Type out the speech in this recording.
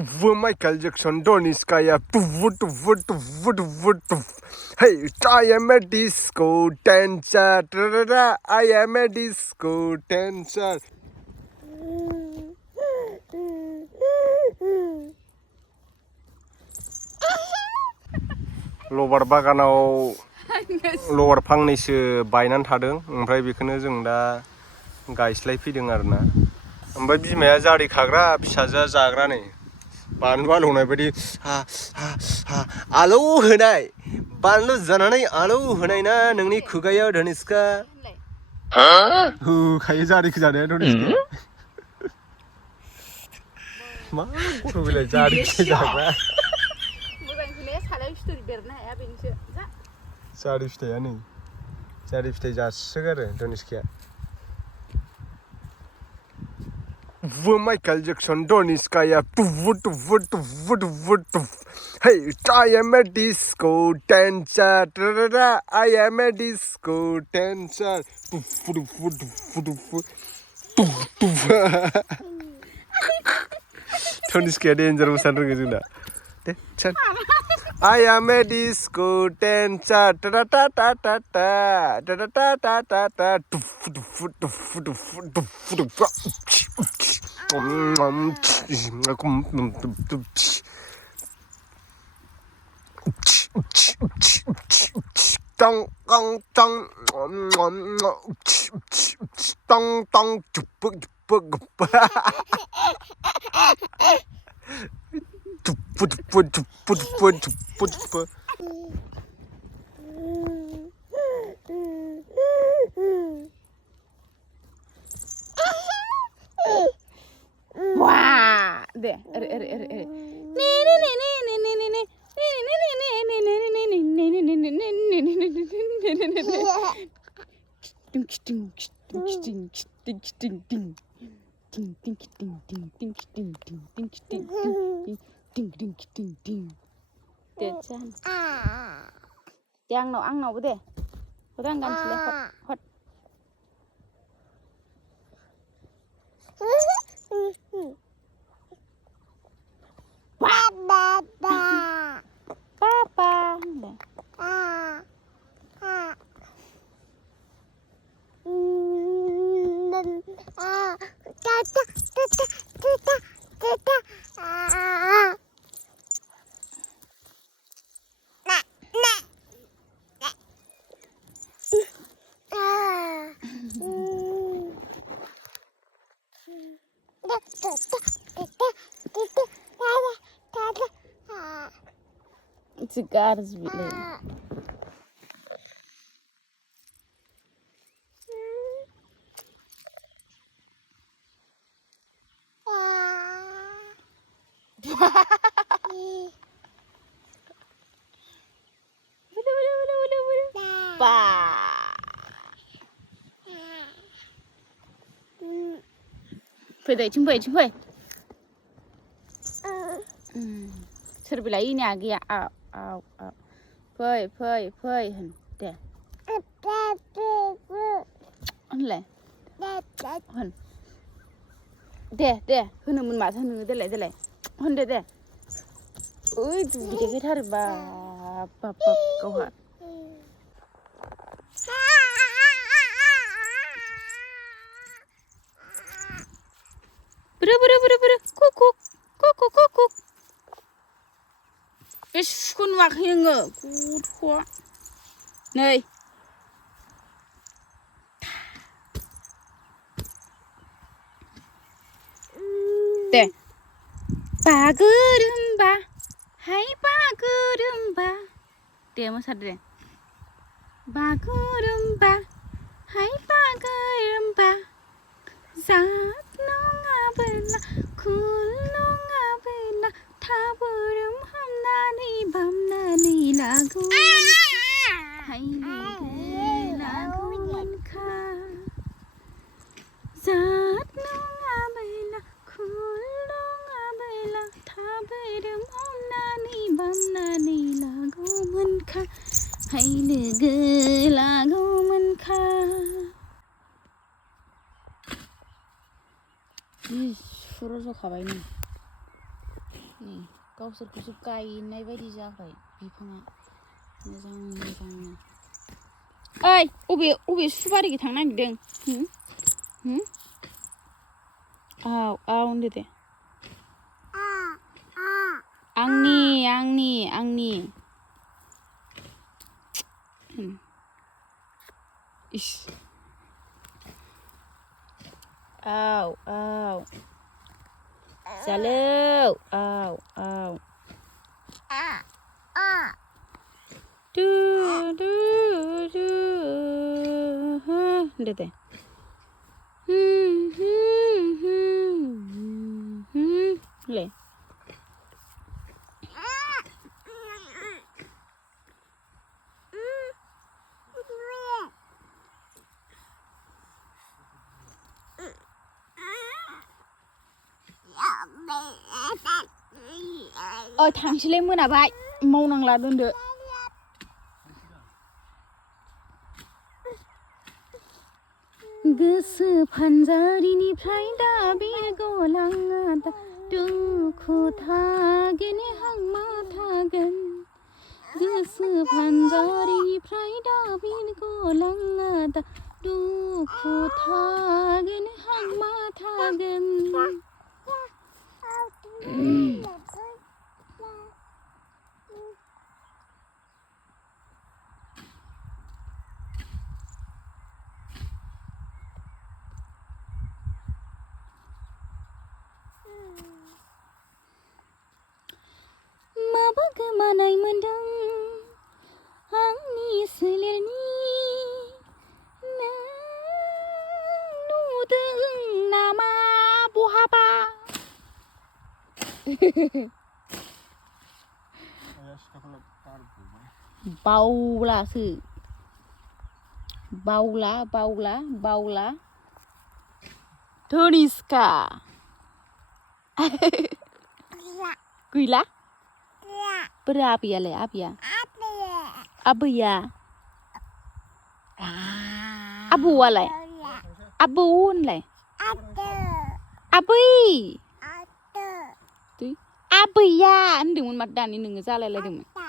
Michael Jackson, Donny Skya. Hey, I am a disco dancer. I am a disco dancer. लबार बागानाव लबार फांनैसो बायनानै थादों ओमफ्राय बेखौनो जों दा गायस्लायफैदों आरोना ओमफ्राय बिमाया जारि खाग्रा फिसाजोआ जाग्रा नै बानलु आलौनाय बायदि हा हा हा आलौ होनाय बानलु जानानै आलौ होनाय ना नोंनि खुगायाव धनिस्का होखायो जारिखो जानाया धनिस्का मा गथ' बेलाय जारि फिथाइ जाग्रा जारि फिथाइया नै जारि फिथाइ जासोगारो धनिस्काया Michael Jackson, Donny Skya. Hey, I am a disco dancer. I am a disco dancer. Donny Skya danger mosan rogo जोंना दे सान I am a disco dancer. Dong dong dong dong dong Wah, deh, Yang no, ang no, deh, udah nggak sih hot. Papa. Cigars bilang. Phải đợi chúng phải. Ser bila ini agi au. Phơi hình đè. Anh lại. Hình. Đè. Hình mình mà thân đè lại. Hình đè. Ui, tụi cái thar ba câu hỏi. Buru. Kuk. Is kun wak hinge. Goed hoor. Nee. Deh. Bagurumba. Hai bagurumba. Deh mas ada deh. Bagurumba. Hai bagurumba. Zat nonga bela. Kul nonga bela. Taburum hamnani bamnani lagu. Hai lagu manka. Zat nonga bela. Kul nonga bela. Taburum hamnani bamnani lagu manka. Hai lagu manka. Ih, furo so kawaii. नै गावसोरखौसो गायनाय बायदि जाबाय बिफाङा मोजांनो ओइ अबे सुबारिखै थांनो नागिरदों आव होनदो दे आंनि इस आव जालौ आव दु होनदो दे ले थांसैलाय मोनाबाय मावनांला दोनदो गोसो फानजारिनिफ्राय दा बिरगलाङा दा दुखु थागोन हांमा थागोन गोसो फानजारिनिफ्राय दा बिरगलाङा दा दुखु थागोन हांमा थागोन माबा गोमानाय मोनदों आंनि सोलेरनि नुदों नामा बहाबा बावलासो बावला धनिस्का गैला बोरो आबैयालाय आबैया आबौआलाय आबौ होनलाय आबै आबैया होनदोंमोन माथो दानि नोङो जालायलायदोंमोन